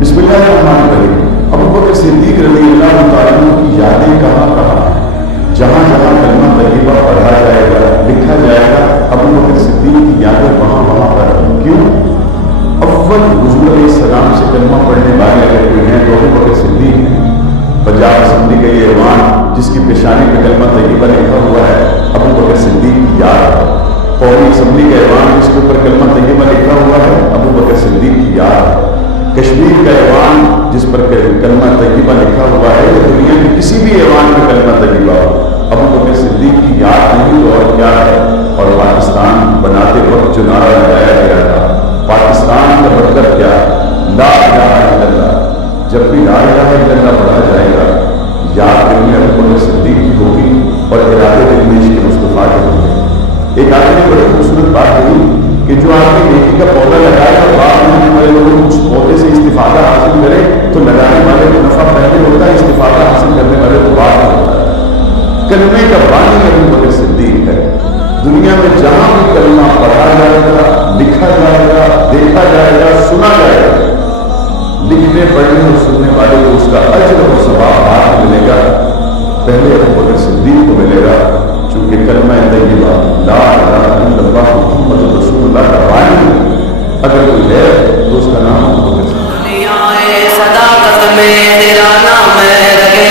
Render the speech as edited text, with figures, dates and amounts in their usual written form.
بسم اللہ الرحمن الرحیم۔ ابو بکر صدیق رضی اللہ تعالیٰ عنہ کی یادیں کہاں کہاں ہیں، جہاں جہاں کلمہ طیبہ پڑھا جائے گا، لکھا جائے گا، ابو بکر صدیق کی یادیں وہاں وہاں پر۔ کیوں؟ اول حضور علیہ السلام سے کلمہ پڑھنے والے اگر کوئی ہیں تو ابو بکر صدیق ہیں۔ پنجاب اسمبلی کا یہ ایوان جس کی پیشانی پہ کلمہ طیبہ لکھا ہوا ہے، ابو بکر صدیق کی یاد۔ قومی اسمبلی کا ایوان جس کے اوپر کلمہ طیبہ لکھا ہوا ہے، ابو بکر صدیق کی یاد۔ کشمیر کا ایوان جس پر کلمہ طیبہ لکھا ہوا ہے، دنیا کے کسی بھی ایوان میں کلمہ طیبہ ہو، ابو بکر صدیق کی یاد نہیں تو اور کیا ہے۔ اور پاکستان بناتے وقت جو نعرہ لگایا گیا تھا، پاکستان کا مطلب کیا؟ لا الہ الا اللہ۔ جب بھی لا الہ الا اللہ پڑھا جائے گا، یاد دل میں ابو بکر صدیق کی ہوگی اور ارادے دل میں عشق مصطفیٰ کے ہوں گے۔ ایک آدمی نے بڑی خوبصورت بات کہی کہ جو آدمی نیکی کا پودا لگائے اور بعد میں آنے والے لوگ اس پودے سے استفادہ حاصل کرے تو لگانے والے کو نفع پہلے ہوتا ہے، استفادہ حاصل کرنے والے کو بعد میں ہوتا ہے۔ کلمے کا بانی ابو بکر صدیق ہے۔ دنیا میں جہاں بھی کلمہ پڑھا جائے گا، لکھا جائے گا، دیکھا جائے گا، سنا جائے گا، لکھنے پڑھنے اور سننے والے کو اس کا اجر اور ثواب بعد ملے گا، پہلے ابو بکر صدیق کو ملے گا، چونکہ کلمہ طیبہ لا الہ الا اللہ محمد رسول اللہ کا بانی اگر کوئی ہے تو اس کا نام ابو بکر صدیق۔ صداقت میں تیرا نام ہے، رگے